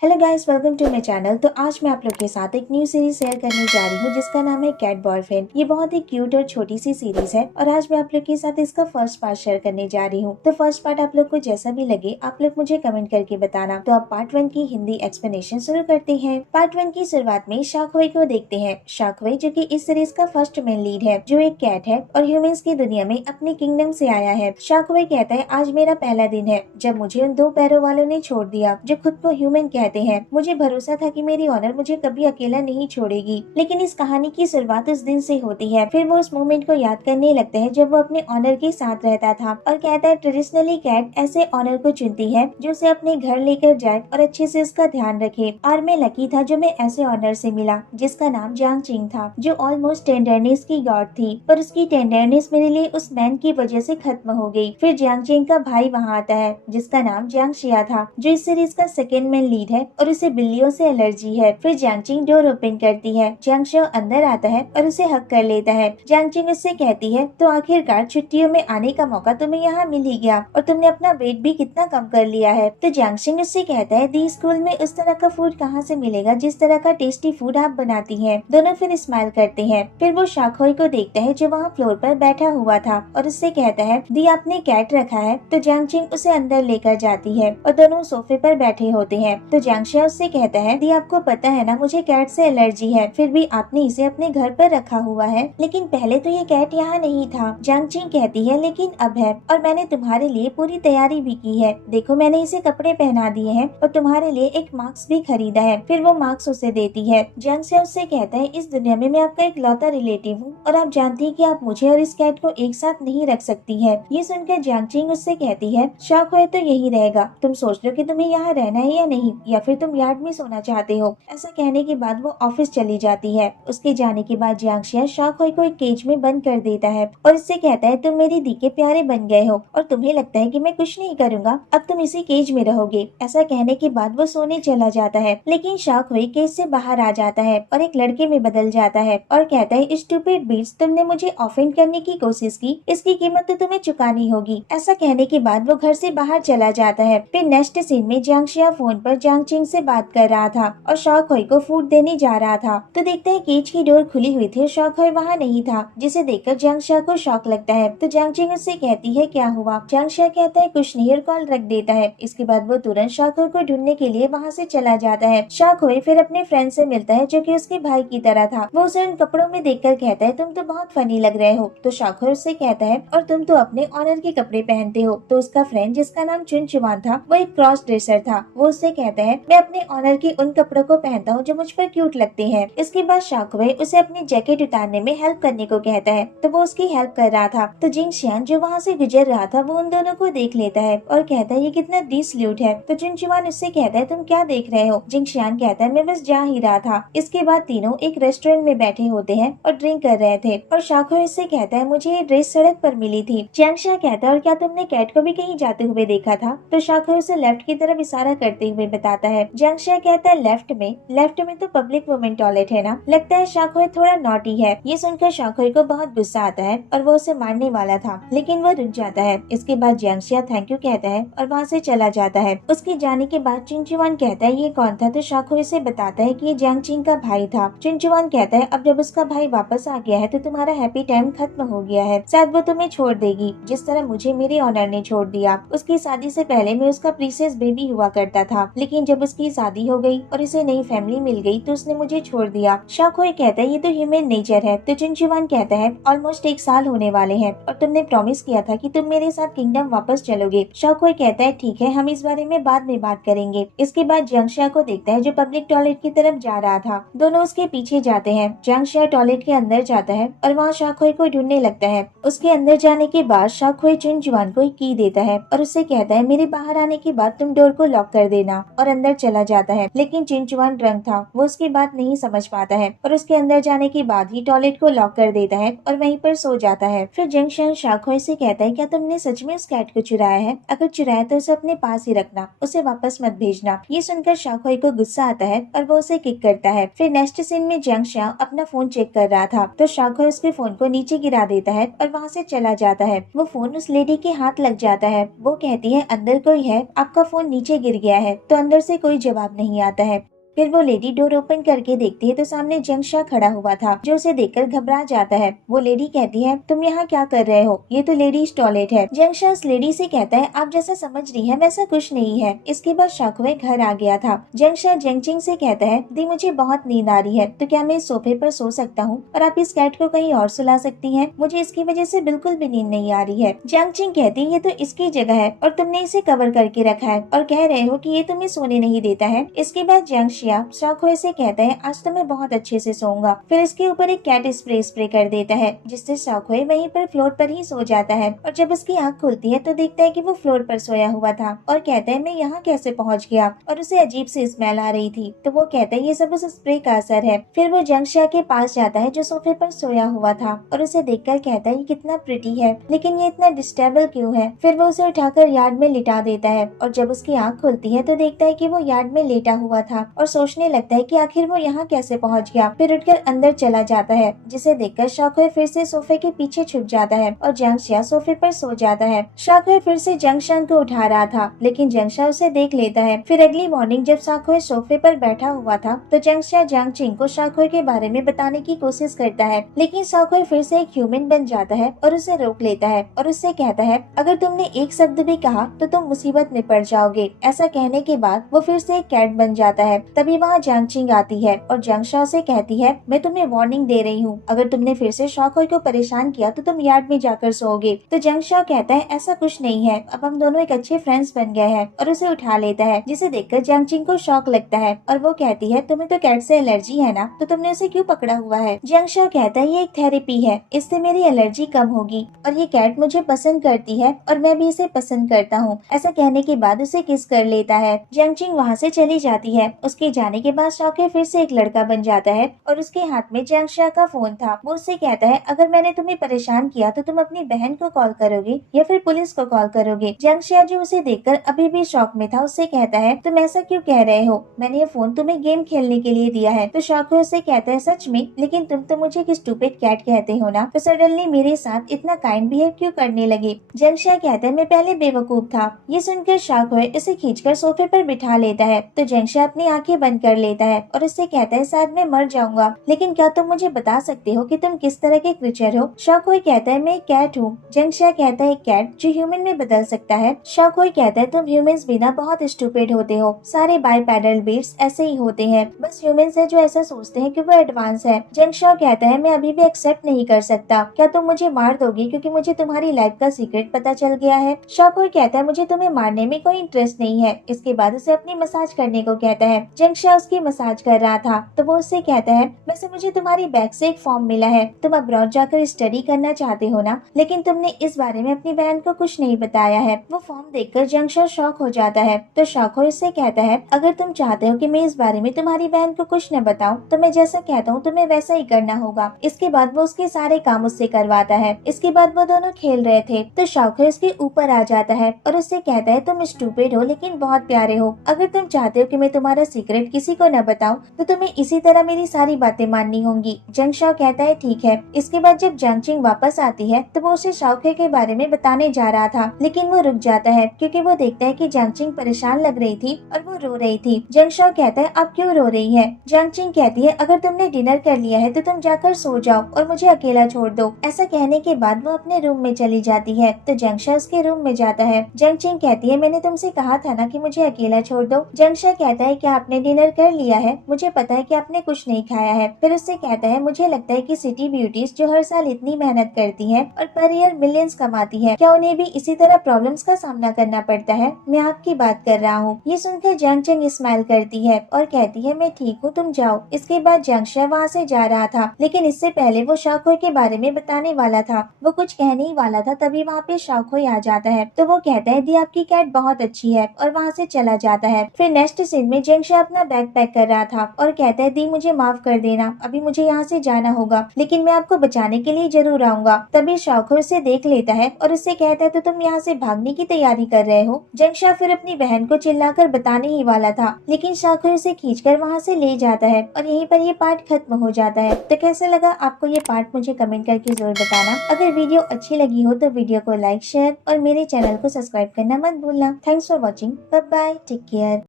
Hello guys, welcome to my channel. तो आज मैं आप लोग के साथ एक न्यू सीरीज शेयर करने जा रही हूँ जिसका नाम है कैट बॉयफ्रेंड। ये बहुत ही क्यूट और छोटी सी सीरीज है और आज मैं आप लोग के साथ इसका फर्स्ट पार्ट शेयर करने जा रही हूँ। तो फर्स्ट पार्ट आप लोग को जैसा भी लगे आप लोग मुझे कमेंट करके बताना। तो अब पार्ट 1 की हिंदी एक्सप्लेनेशन शुरू करते हैं। पार्ट 1 की शुरुआत में शाकवे को देखते हैं। शाकवे जो की इस सीरीज का फर्स्ट मेन लीड है, जो एक कैट है और ह्यूमंस की दुनिया में अपने किंगडम से आया है। शाकवे कहता है आज मेरा पहला दिन है जब मुझे उन दो पैरों वालों ने छोड़ दिया जो खुद को ह्यूमन कहते हैं। मुझे भरोसा था कि मेरी ऑनर मुझे कभी अकेला नहीं छोड़ेगी, लेकिन इस कहानी की शुरुआत उस दिन से होती है। फिर वो उस मोमेंट को याद करने लगता है जब वो अपने ऑनर के साथ रहता था और कहता है ट्रेडिशनली कैट ऐसे ऑनर को चुनती है जो उसे अपने घर लेकर जाए और अच्छे से उसका ध्यान रखे। और मैं लकी था जो मैं ऐसे ऑनर से मिला जिसका नाम जियांग चिंग था, जो ऑलमोस्ट टेंडरनेस की गॉड थी, पर उसकी टेंडरनेस मेरे लिए उस मैन की वजह से खत्म हो गई। फिर जियांग चिंग का भाई वहाँ आता है जिसका नाम जियांग शिया था, जो इस सीरीज का सेकेंड मेन लीड है और उसे बिल्लियों से एलर्जी है। फिर जियांगचिंग डोर ओपन करती है, जियांगशो अंदर आता है और उसे हक कर लेता है। जियांगचिंग उससे कहती है तो आखिरकार छुट्टियों में आने का मौका तुम्हें यहाँ मिल ही गया और तुमने अपना वेट भी कितना कम कर लिया है। तो जियांगचिंग उससे कहता है दी स्कूल में उस तरह का फूड कहाँ से मिलेगा जिस तरह का टेस्टी फूड आप बनाती है। दोनों फिर स्माइल करते हैं। फिर वो शाकहोई को देखता है जो वहाँ फ्लोर पर बैठा हुआ था और उससे कहता है दी आपने कैट रखा है। तो जियांगचिंग उसे अंदर लेकर जाती है और दोनों सोफे पर बैठे होते हैं। तो जियांगशा उससे कहता है दी आपको पता है ना मुझे कैट से एलर्जी है, फिर भी आपने इसे अपने घर पर रखा हुआ है। लेकिन पहले तो ये कैट यहाँ नहीं था। जियांगचिंग कहती है लेकिन अब है और मैंने तुम्हारे लिए पूरी तैयारी भी की है। देखो मैंने इसे कपड़े पहना दिए हैं और तुम्हारे लिए एक मास्क भी खरीदा है। फिर वो मास्क उसे देती है। जियांगशा उससे कहता है इस दुनिया में मैं आपका एक लौता रिलेटिव हूँ और आप जानती है कि आप मुझे और इस कैट को एक साथ नहीं रख सकती है। ये सुनकर जियांगचिंग उससे कहती है शौक हो तो यही रहेगा, तुम सोच लो कि तुम्हें यहाँ रहना है या नहीं, या फिर तुम यार्ड में सोना चाहते हो। ऐसा कहने के बाद वो ऑफिस चली जाती है। उसके जाने के बाद जियांगशिया शाकहोई को एक केज में बंद कर देता है और इससे कहता है तुम मेरी दी के प्यारे बन गए हो और तुम्हें लगता है कि मैं कुछ नहीं करूंगा, अब तुम इसी केज में रहोगे। ऐसा कहने के बाद वो सोने चला जाता है, लेकिन शाकहोई केज से बाहर आ जाता है और एक लड़के में बदल जाता है और कहता है स्टूपिड बीट्स, तुमने मुझे ऑफेंड करने की कोशिश की, इसकी कीमत तो तुम्हें चुकानी होगी। ऐसा कहने के बाद वो घर से बाहर चला जाता है। फिर नेक्स्ट सीन में जियांगशिया फोन पर जियांगचिंग से बात कर रहा था और शाकहोई को फूड देने जा रहा था। तो देखते हैं केज की डोर खुली हुई थी और शाकहोई वहाँ नहीं था, जिसे देखकर जियांगशिया को शॉक लगता है। तो जियांगचिंग उससे कहती है क्या हुआ। जियांगशिया कहता है कुछ नहीं और कॉल रख देता है। इसके बाद वो तुरंत शाकहोई को ढूंढने के लिए वहाँ से चला जाता है। शाकहोई फिर अपने फ्रेंड से मिलता है जो कि उसके भाई की तरह था। वो उसे उन कपड़ों में देखकर कहता है तुम तो बहुत फनी लग रहे हो। तो शाकहोई उससे कहता है और तुम तो अपने ऑनर के कपड़े पहनते हो। तो उसका फ्रेंड जिसका नाम चुनचुवान था वो एक क्रॉस ड्रेसर था। वो उससे कहता है मैं अपने ऑनर के उन कपड़ों को पहनता हूँ जो मुझ पर क्यूट लगते हैं। इसके बाद शाकवे उसे अपनी जैकेट उतारने में हेल्प करने को कहता है, तो वो उसकी हेल्प कर रहा था। तो जिंगशियान जो वहाँ से गुजर रहा था वो उन दोनों को देख लेता है और कहता है ये कितना डिसल्यूट है। तो चुनचुवान उससे कहता है तुम क्या देख रहे हो। जिंगशियान कहता है मैं बस जा ही रहा था। इसके बाद तीनों एक रेस्टोरेंट में बैठे होते हैं और ड्रिंक कर रहे थे और शाकवे उससे कहता है मुझे ये ड्रेस सड़क पर मिली थी। जियांगशिया कहता है और क्या तुमने कैट को भी कहीं जाते हुए देखा था। तो शाकवे उसे लेफ्ट की तरफ इशारा करते हुए बताता है। जियांगशिया कहता है लेफ्ट में तो पब्लिक वुमेन टॉयलेट है ना। लगता है शाकहोई थोड़ा नॉटी है। ये सुनकर शाकहोई को बहुत गुस्सा आता है और वो उसे मारने वाला था, लेकिन वो रुक जाता है। इसके बाद जियांगशिया थैंक यू कहता है और वहाँ से चला जाता है। उसके जाने के बाद चुनचुवान कहता है ये कौन था। तो शाकहोई से बताता है कि ये जियांगचिंग का भाई था। चुनचुवान कहता है अब जब उसका भाई वापस आ गया है तो तुम्हारा हैप्पी टाइम खत्म हो गया है, शायद वो तुम्हें छोड़ देगी जिस तरह मुझे मेरे ऑनर ने छोड़ दिया। उसकी शादी से पहले मैं उसका प्रीसियस बेबी हुआ करता था, लेकिन जब उसकी शादी हो गई और इसे नई फैमिली मिल गई तो उसने मुझे छोड़ दिया। शाकहोई कहता है ये तो ह्यूमन नेचर है। तो चुनचुवान कहता है ऑलमोस्ट 1 साल होने वाले हैं और तुमने प्रॉमिस किया था कि तुम मेरे साथ किंगडम वापस चलोगे। शाकहोई कहता है ठीक है, हम इस बारे में बाद में बात करेंगे। इसके बाद जियांगशिया को देखता है जो पब्लिक टॉयलेट की तरफ जा रहा था। दोनों उसके पीछे जाते हैं। जियांगशिया टॉयलेट के अंदर जाता है और वहाँ शाकहोई को ढूंढने लगता है। उसके अंदर जाने के बाद शाकहोई चुनचुवान को एक की देता है और उससे कहता है मेरे बाहर आने के बाद तुम डोर को लॉक कर देना, और अंदर चला जाता है। लेकिन चुनचुवान ड्रंक था, वो उसकी बात नहीं समझ पाता है और उसके अंदर जाने के बाद ही टॉयलेट को लॉक कर देता है और वहीं पर सो जाता है। फिर जियांगशिया शाकहोई से कहता है क्या तुमने सच में उस कैट को चुराया है। अगर चुराया तो उसे अपने पास ही रखना, उसे वापस मत भेजना। ये सुनकर शाकहोई को गुस्सा आता है और वो उसे किक करता है। फिर नेक्स्ट सीन में जियांगशिया अपना फोन चेक कर रहा था तो शाकहोई उसके फोन को नीचे गिरा देता है और वहाँ से चला जाता है। वो फोन उस लेडी के हाथ लग जाता है। वो कहती है अंदर कोई है, आपका फोन नीचे गिर गया है। तो अंदर से कोई जवाब नहीं आता है। फिर वो लेडी डोर ओपन करके देखती है तो सामने जंगशा खड़ा हुआ था, जो उसे देखकर घबरा जाता है। वो लेडी कहती है, तुम यहाँ क्या कर रहे हो? ये तो लेडीज टॉयलेट है। जंगशा उस लेडी से कहता है, आप जैसा समझ रही है वैसा कुछ नहीं है। इसके बाद शाकुए घर आ गया था। जंगशा जंगचिंग से कहता है, दी मुझे बहुत नींद आ रही है, तो क्या मैं इस सोफे पर सो सकता हूँ और आप इस कैट को कहीं और सुला सकती हैं? मुझे इसकी वजह से बिल्कुल भी नींद नहीं आ रही है। जंगचिंग कहती है, ये तो इसकी जगह है और तुमने इसे कवर करके रखा है और कह रहे हो कि ये तुम्हें सोने नहीं देता है। इसके बाद जंगशिया शाकुए से कहता है, आज तो मैं बहुत अच्छे से सोऊंगा। फिर इसके ऊपर एक कैट स्प्रे कर देता है, जिससे शाकुए वहीं पर फ्लोर पर ही सो जाता है। और जब उसकी आंख खुलती है तो देखता है कि वो फ्लोर पर सोया हुआ था और कहता है, मैं यहाँ कैसे पहुँच गया? और उसे अजीब सी स्मेल आ रही थी। तो वो कहता है, ये सब उस स्प्रे का असर है। फिर वो जंगशिया के पास जाता है जो सोफे पर सोया हुआ था और उसे देखकर कहता है, ये कितना प्रिटी है, लेकिन ये इतना डिस्टेबल क्यों है? फिर वो उसे उठाकर यार्ड में लिटा देता है और जब उसकी आंख खुलती है तो देखता है कि वो यार्ड में लेटा हुआ था और सोचने लगता है कि आखिर वो यहाँ कैसे पहुँच गया। फिर उठकर अंदर चला जाता है, जिसे देखकर शाकुए फिर से सोफे के पीछे छुप जाता है और जंगशिया सोफे पर सो जाता है। शाकुए फिर से जंगशा को उठा रहा था, लेकिन जंगशा उसे देख लेता है। फिर अगली मॉर्निंग जब शाकुए सोफे पर बैठा हुआ था तो जंगशिया जंगचिंग को शाकुए के बारे में बताने की कोशिश करता है, लेकिन शाकुए फिर से एक ह्यूमन बन जाता है और उसे रोक लेता है और उससे कहता है, अगर तुमने एक शब्द भी कहा तो तुम मुसीबत में पड़ जाओगे। ऐसा कहने के बाद वो फिर से एक कैट बन जाता है। तभी वहाँ जंगचिंग आती है और जंगशा से कहती है, मैं तुम्हें वार्निंग दे रही हूँ, अगर तुमने फिर से शाकुए को परेशान किया तो तुम यार्ड में जाकर सोओगे। तो जंगशा कहता है, ऐसा कुछ नहीं है, अब हम दोनों एक अच्छे फ्रेंड्स बन गए हैं और उसे उठा लेता है, जिसे देखकर जंगचिंग को शौक लगता है और वो कहती है, तुम्हें तो कैट से एलर्जी है ना, तो तुमने उसे क्यों पकड़ा हुआ है? जंगशा कहता है, ये एक थेरेपी है, इससे मेरी एलर्जी कम होगी और ये कैट मुझे पसंद करती है और मैं भी इसे पसंद करता हूँ। ऐसा कहने के बाद उसे किस कर लेता है। जंगचिंग वहाँ से चली जाती है। उसके जाने के बाद शाकुए फिर से एक लड़का बन जाता है और उसके हाथ में जंगशा का फोन था। वो उससे कहता है, अगर मैंने तुम्हें परेशान किया तो तुम अपनी बहन को कॉल करोगे या फिर पुलिस को कॉल करोगे? जंगशा जो उसे देखकर अभी भी शॉक में था, उससे कहता है, तुम ऐसा क्यों कह रहे हो? मैंने ये फोन तुम्हें गेम खेलने के लिए दिया है। तो शाकुए उससे कहता है, सच में? लेकिन तुम तो मुझे एक स्टूपिड कैट कहते हो ना, तो सडनली मेरे साथ इतना काइंड बिहेव क्यों करने लगे? जंगशा कहता है, मैं पहले बेवकूफ था। ये सुनकर शाकुए इसे खींचकर सोफे पर बिठा लेता है। तो जंगशा अपनी आंखें बंद कर लेता है और उससे कहता है, शायद मैं मर जाऊंगा, लेकिन क्या तुम मुझे बता सकते हो कि तुम किस तरह के क्रीचर हो? शाकुए कहता है, मैं एक कैट हूँ। जंगशा कहता है, कैट जो ह्यूमन में बदल सकता है? शाकुए कहता है, तुम ह्यूमंस भी ना बहुत स्टूपिड होते हो, सारे बाइपेडल बीट्स ऐसे ही होते हैं, बस ह्यूमंस है जो ऐसा सोचते हैं कि वो एडवांस है। जंगशा कहता है, मैं अभी भी एक्सेप्ट नहीं कर सकता, क्या तुम मुझे मार दोगे क्योंकि मुझे तुम्हारी लाइफ का सीक्रेट पता चल गया है? शाकुए कहता है, मुझे तुम्हें मारने में कोई इंटरेस्ट नहीं है। इसके बाद उसे अपनी मसाज करने को कहता है। जंगशा उसकी मसाज कर रहा था तो वो उससे कहता है, वैसे मुझे तुम्हारी बैग से एक फॉर्म मिला है, तुम अब्रॉड जाकर स्टडी करना चाहते हो ना, लेकिन तुमने इस बारे में अपनी बहन को कुछ नहीं बताया है। वो फॉर्म देखकर जंगशा शॉक हो जाता है। तो शाकुए उससे कहता है, अगर तुम चाहते हो कि मैं इस बारे में तुम्हारी बहन को कुछ न बताऊं तो मैं जैसा कहता हूँ तुम्हें वैसा ही करना होगा। इसके बाद वो उसके सारे काम उससे करवाता है। इसके बाद वो दोनों खेल रहे थे तो शाकुए उसके ऊपर आ जाता है और उससे कहता है, तुम स्टूपिड हो लेकिन बहुत प्यारे हो, अगर तुम चाहते हो कि मैं तुम्हारा सीक्रेट किसी को न बताऊं तो तुम्हें इसी तरह मेरी सारी बातें माननी होंगी। जंगशा कहता है, ठीक है। इसके बाद जब जंगचिंग वापस आती है तो वो उसे शाकुए के बारे में बताने जा रहा था, लेकिन वो रुक जाता है क्योंकि वो देखता है कि जंगचिंग परेशान लग रही थी और वो रो रही थी। जंगशा कहता है, आप क्यों रो रही है? जंगचिंग कहती है, अगर तुमने डिनर कर लिया है तो तुम जाकर सो जाओ और मुझे अकेला छोड़ दो। ऐसा कहने के बाद वो अपने रूम में चली जाती है तो जंगशा उसके रूम में जाता है। जंगचिंग कहती है, मैंने तुमसे कहा था ना कि मुझे अकेला छोड़ दो। जंगशा कहता है, क्या आपने डिनर कर लिया है? मुझे पता है कि आपने कुछ नहीं खाया है। फिर उससे कहता है, मुझे लगता है कि सिटी ब्यूटीज जो हर साल इतनी मेहनत करती हैं और पर ईयर मिलियंस कमाती हैं, क्या उन्हें भी इसी तरह प्रॉब्लम्स का सामना करना पड़ता है? मैं आपकी बात कर रहा हूँ। ये सुनकर जंगचिंग स्माइल करती है और कहती है, मैं ठीक हूँ, तुम जाओ। इसके बाद जंगशा वहाँ से जा रहा था, लेकिन इससे पहले वो शाकुए के बारे में बताने वाला था। वो कुछ कहने ही वाला था तभी वहाँ पे शाकुए आ जाता है। तो वो कहता है, दी आपकी कैट बहुत अच्छी है और वहाँ से चला जाता है। फिर नेक्स्ट सीन में जंगशा अपना बैग पैक कर रहा था और कहता है, दी मुझे माफ कर देना, अभी मुझे यहाँ से जाना होगा, लेकिन मैं आपको बचाने के लिए जरूर आऊंगा। तभी शाकुए उसे देख लेता है और उससे कहता है, तो तुम यहाँ से भागने की तैयारी कर रहे हो? जंगशा फिर अपनी बहन को चिल्लाकर बताने ही वाला था, लेकिन शाकुए उसे खींचकर वहाँ से ले जाता है और यहीं पर ये पार्ट खत्म हो जाता है। तो कैसा लगा आपको ये पार्ट, मुझे कमेंट करके जरूर बताना। अगर वीडियो अच्छी लगी हो तो वीडियो को लाइक, शेयर और मेरे चैनल को सब्सक्राइब करना मत भूलना। Thanks for watching, bye bye, take care.